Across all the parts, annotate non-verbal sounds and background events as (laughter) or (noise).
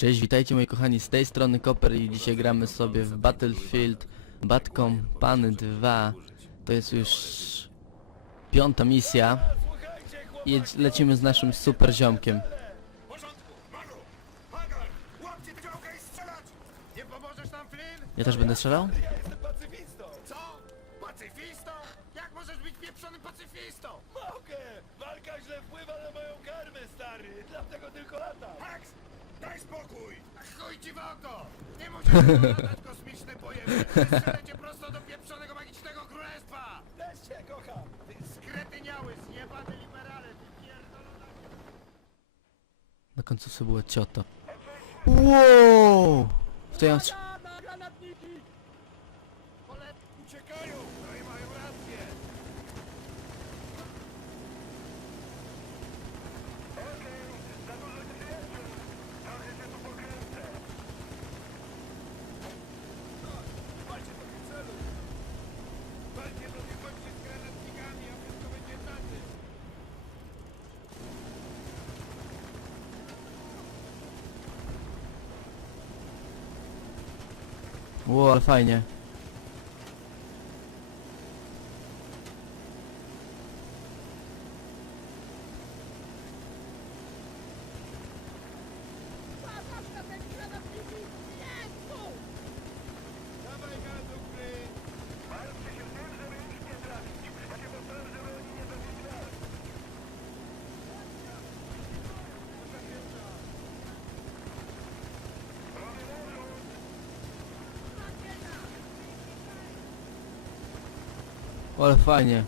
Cześć, witajcie moi kochani, z tej strony Koper i dzisiaj gramy sobie w Battlefield Bad Company 2. To jest już piąta misja. I lecimy z naszym super ziomkiem. Ja też będę strzelał? Walka źle wpływa na moją karmę, stary! Dlatego tylko latam! Chuj ci w oko! Nie musisz latać kosmiczne pojemy! Strzelę cię prosto do pieprzonego magicznego królestwa! Też cię kocham! Ty skretyniały, zjebany liberale, ty pierdolona... Na końcu była ciota. Wow! W to ja strz- Pole uciekają! No i mają rację! Walcie do nie kończy z granatnikami, a wszystko będzie tacy! Wow, ale fajnie. Ale fajnie.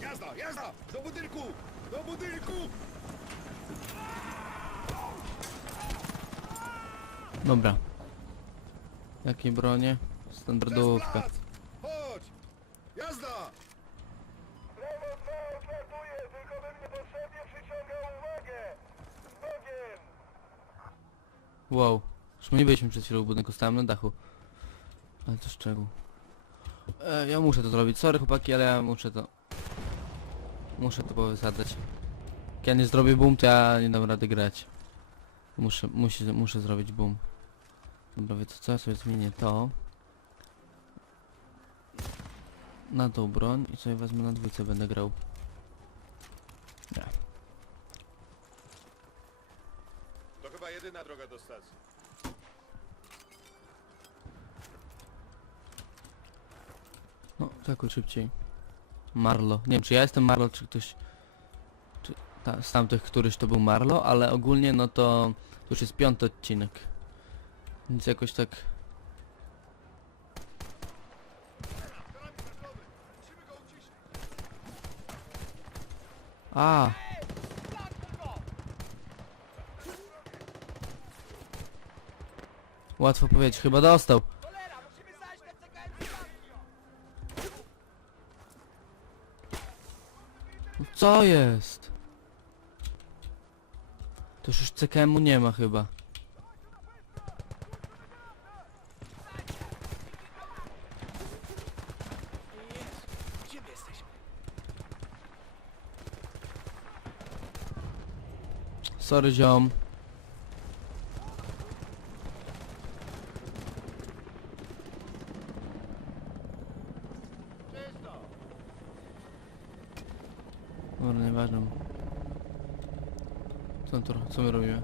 Jazda, jazda! Do budynku! Do budynku! Dobra. Jakie bronie? Standardówka. Chodź! Jazda! Lewo dwa odlatuje, tylko bym niepotrzebnie przyciągał uwagę! Z Bogiem! Wow. Już my nie byliśmy przed chwilą w budynku, stałem na dachu. Ale to szczegół. E, ja muszę to zrobić. Sorry chłopaki, ale ja muszę to... Muszę to powysadzać. Jak ja nie zrobię boom, to ja nie dam rady grać. Muszę, musi, muszę zrobić boom. Dobra, wiecie co? Ja sobie zmienię to. Na tą broń i sobie wezmę na dwójce będę grał. Nie. To chyba jedyna droga do stacji. No, tak szybciej. Marlo. Nie wiem, czy ja jestem Marlo, czy ktoś... Czy ta, z tamtych któryś to był Marlo, ale ogólnie no to... To już jest piąty odcinek. Więc jakoś tak... A! Łatwo powiedzieć, chyba dostał. Co jest? To już CKM-u nie ma chyba. Gdzie my jesteśmy? Sorry ziom. Dobra, nieważne. Co, to, co my robimy?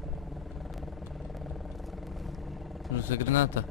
Rzucę granata.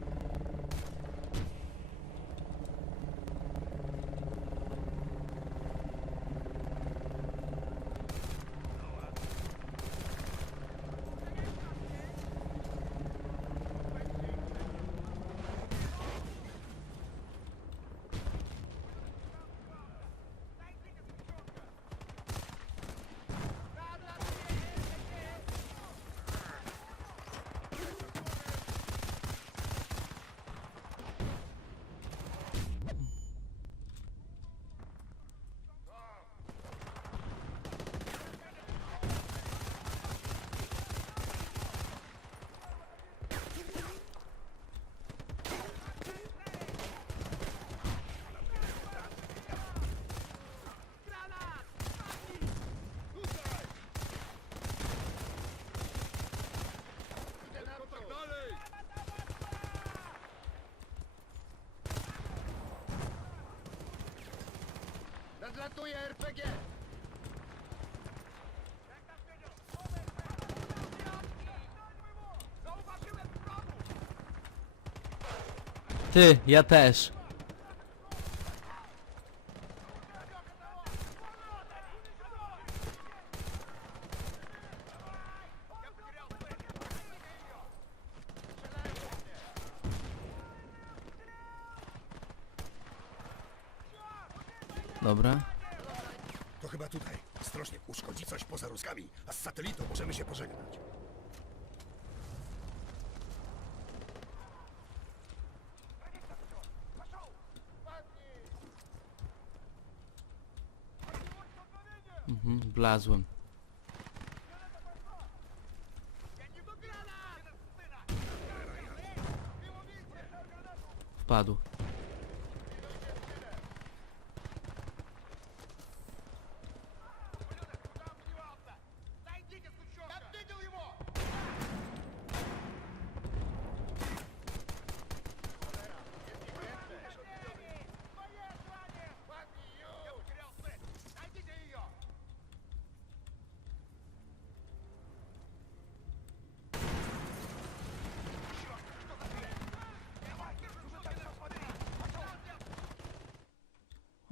Nadlatuje RPG! Ty, ja też. Dobra. To chyba tutaj. Ostrożnie, uszkodzi coś poza Ruskami, z satelitą możemy się pożegnać. Mhm, wlazłem. Wpadł.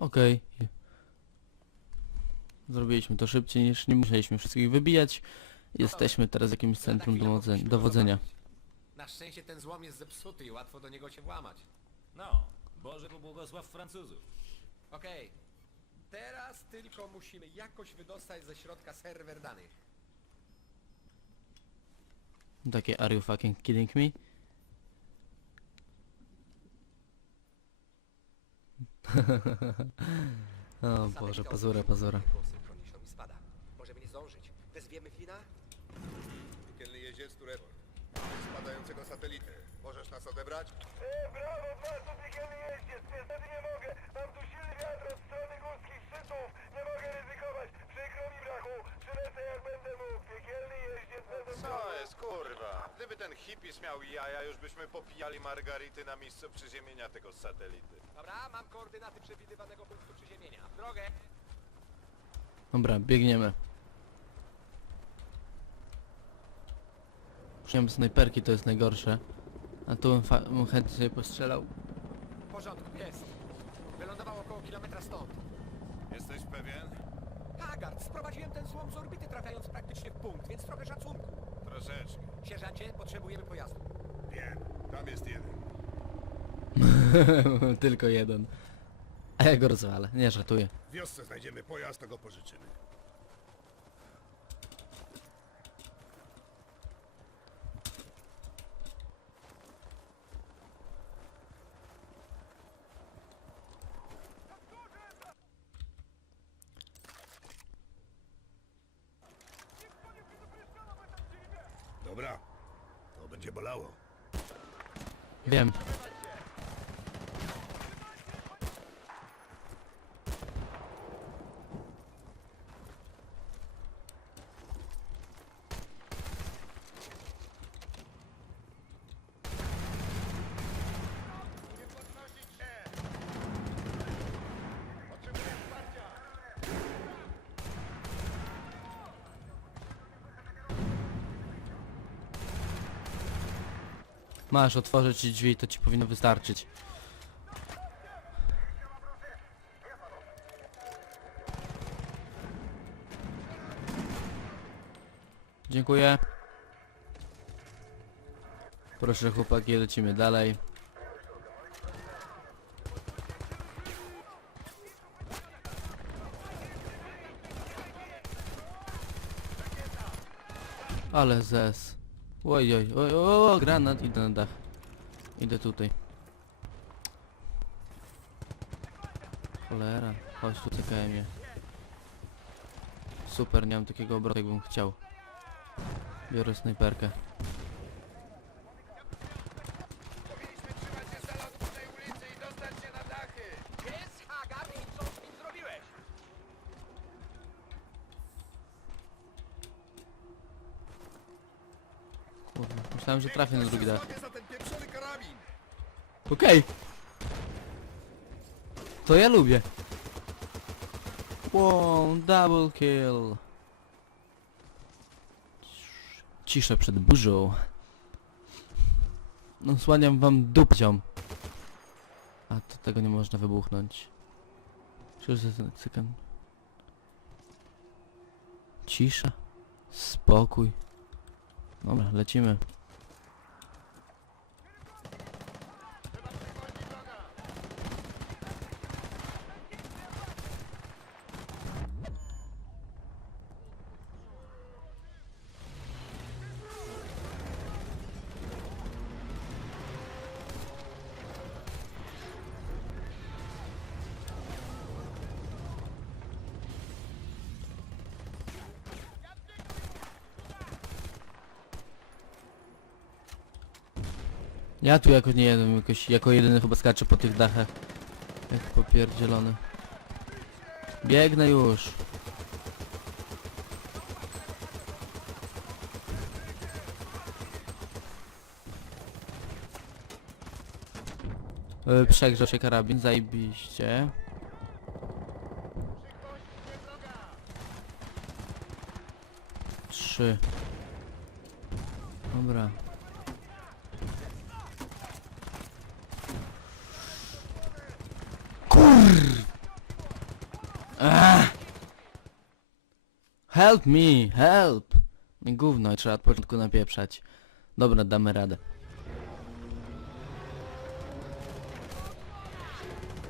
Okej. Zrobiliśmy to szybciej niż nie musieliśmy wszystkich wybijać. Jesteśmy teraz w jakimś centrum dowodzenia. dowodzenia. Na szczęście ten złom jest zepsuty i łatwo do niego się włamać. No, Boże pobłogosław Francuzów. Okej. Teraz tylko musimy jakoś wydostać ze środka serwer danych. Takie are you fucking kidding me? (laughs) o Boże, pazura, pazura. Spada. Możemy nie zdążyć. Wezwiemy Flina? Piekielny jeździec tu report. Spadającego satelity. Możesz nas odebrać? Brawo, bardzo piekielny jeździec! Niestety nie mogę! Mam tu silny wiatr od strony górskich szczytów! Nie mogę ryzykować! Przykro mi, brachu! Przylecę jak będę mógł! Piekielny jeździec będę Co jest, kurwa? Gdyby ten hippies miał jaja, już byśmy popijali margarity na miejscu przyziemienia tego satelity. Dobra, mam koordynaty przewidywanego punktu przyziemienia. W drogę! Dobra, biegniemy. Wziąłem snajperki, to jest najgorsze. A tu bym, fa- bym chętnie sobie postrzelał. W porządku, jest. Wylądował około kilometra stąd. Jesteś pewien? Haggard, sprowadziłem ten złom z orbity, trafiając praktycznie w punkt, więc trochę szacunku. Troszeczkę. Sierżancie, potrzebujemy pojazdu. Wiem, tam jest jeden. (laughs) Tylko jeden. A ja go rozwalę, nie żartuję. W wiosce znajdziemy pojazd, to go pożyczymy. Dobra, to będzie bolało. Wiem. Masz, otworzę ci drzwi, to ci powinno wystarczyć. Dziękuję. Proszę chłopaki, lecimy dalej. Ale zes. Oj, oj, oj, o, o, granat, idę na dach. Idę tutaj. Cholera, chodź tu, czekaj mnie. Super, nie mam takiego obrotu, jakbym chciał. Biorę snajperkę. Powinniśmy trzymać się z dala od głównej ulicy i dostać się na dachy. Jest Haggard i co z nim zrobiłeś? Kurwa, myślałem, że trafię na drugi dach. Okej. To ja lubię. Wow, double kill. Ciszę przed burzą. No słaniam wam dupciom. A to tego nie można wybuchnąć. Cóż za ten cykan. Cisza. Spokój. Dobra, lecimy. Ja tu jako nie jeden, jakoś, jako jedyny chyba skaczę po tych dachach. Jak popierdzielony. Biegnę już. E, Przegrzał się karabin, zajebiście. Trzy. Dobra. Help me, help! No Gówno, trzeba od początku napieprzać. Dobra, damy radę.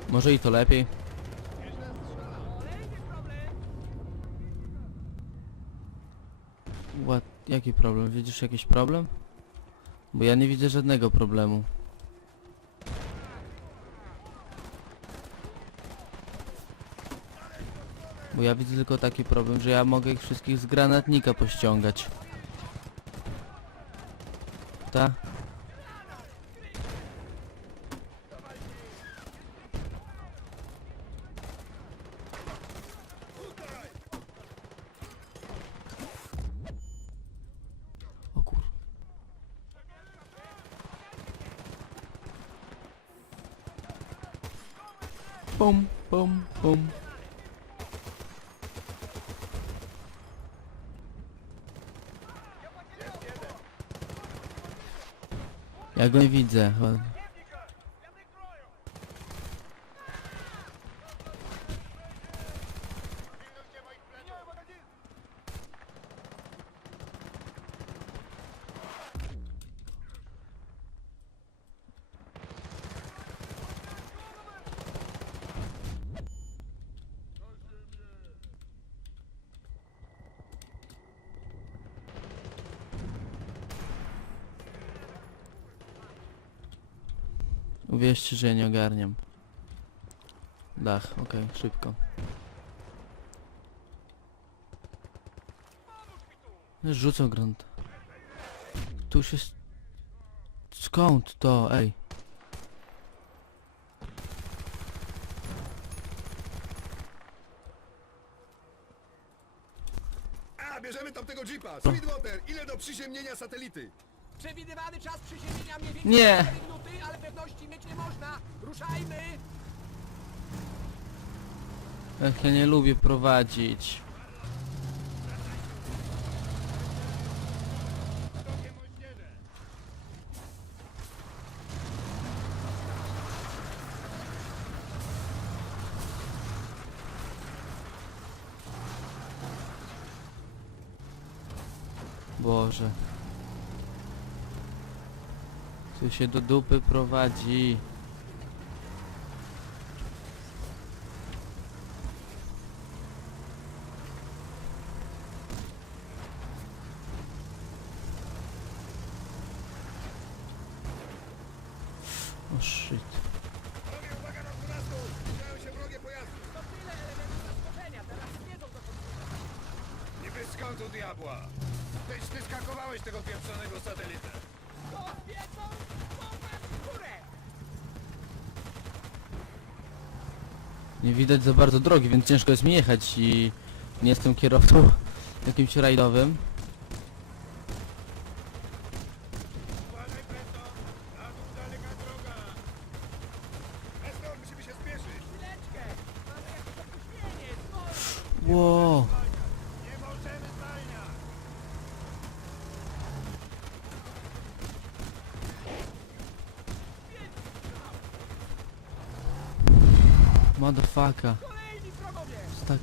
Może i to lepiej. What? Jaki problem? Widzisz jakiś problem? Bo ja nie widzę żadnego problemu. Bo ja widzę tylko taki problem, że ja mogę ich wszystkich z granatnika pościągać. Ta? O kur... Pum, pum, pum. Ja go nie widzę. Uwierzcie, że ja nie ogarniam. Dach, okej, szybko. Rzucą grunt. Tu się... Skąd to, ej? A, bierzemy tamtego jeepa! Sweetwater, ile do przyziemnienia satelity? Przewidywany czas przyziemienia mniej więcej Nie. 4 minuty, ale pewności mieć nie można. Ruszajmy! Ech, ja nie lubię prowadzić. Boże. Tu się do dupy prowadzi. O shit. Panowie, uwaga na 12! Zbliżają się wrogie pojazdy! To tyle elementów zaskoczenia, teraz wiedzą dokąd Niby skąd u diabła? Tyś ty skakowałeś tego pieprzonego satelitę! W górę! Nie widać za bardzo drogi, więc ciężko jest mi jechać i nie jestem kierowcą (laughs) jakimś rajdowym. Motherfucker. Tak.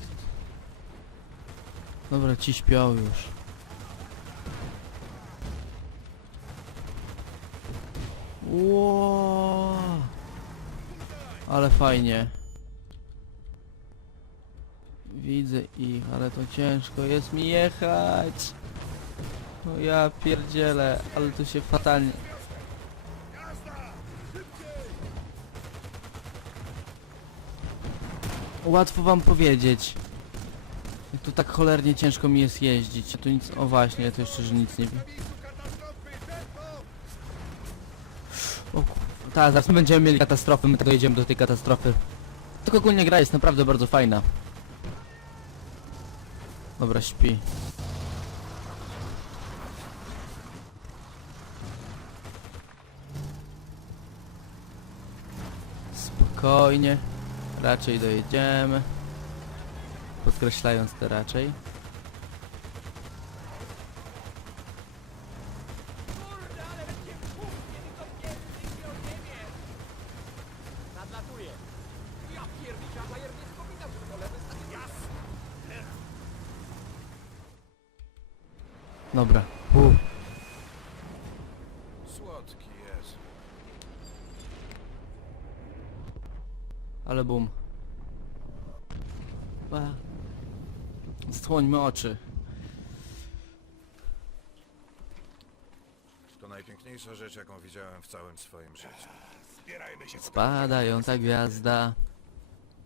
Dobra, ci śpią już. Wow. Ale fajnie. Widzę ich, ale to ciężko jest mi jechać. No ja pierdzielę, ale to się fatalnie... Łatwo wam powiedzieć. Tu tak cholernie ciężko mi jest jeździć. Tu nic... O właśnie, to jeszcze, że nic nie wiem. O. Tak, zaraz my będziemy mieli katastrofy, my tak dojedziemy do tej katastrofy. Tylko ogólnie gra jest naprawdę bardzo fajna. Dobra, śpi. Spokojnie. Raczej dojedziemy. Podkreślając to raczej. Nadlatuje. Ja pierdzicie, a Bayer nie wspominał, że to lewy stadion. Jasne. Dobra. Uf. Słodki jest. Ale bum. Ba. Schłońmy oczy. To najpiękniejsza rzecz, jaką widziałem w całym swoim życiu. Zbierajmy się. Spadająca gwiazda.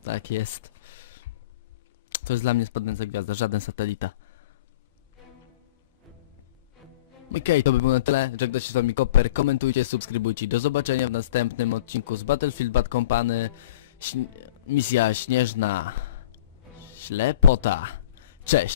Tak jest. To jest dla mnie spadająca gwiazda, żaden satelita. Okej, to by było na tyle. Żegna się z wami Koper. Komentujcie, subskrybujcie. Do zobaczenia w następnym odcinku z Battlefield Bad Company. Śn misja śnieżna. Ślepota. Cześć.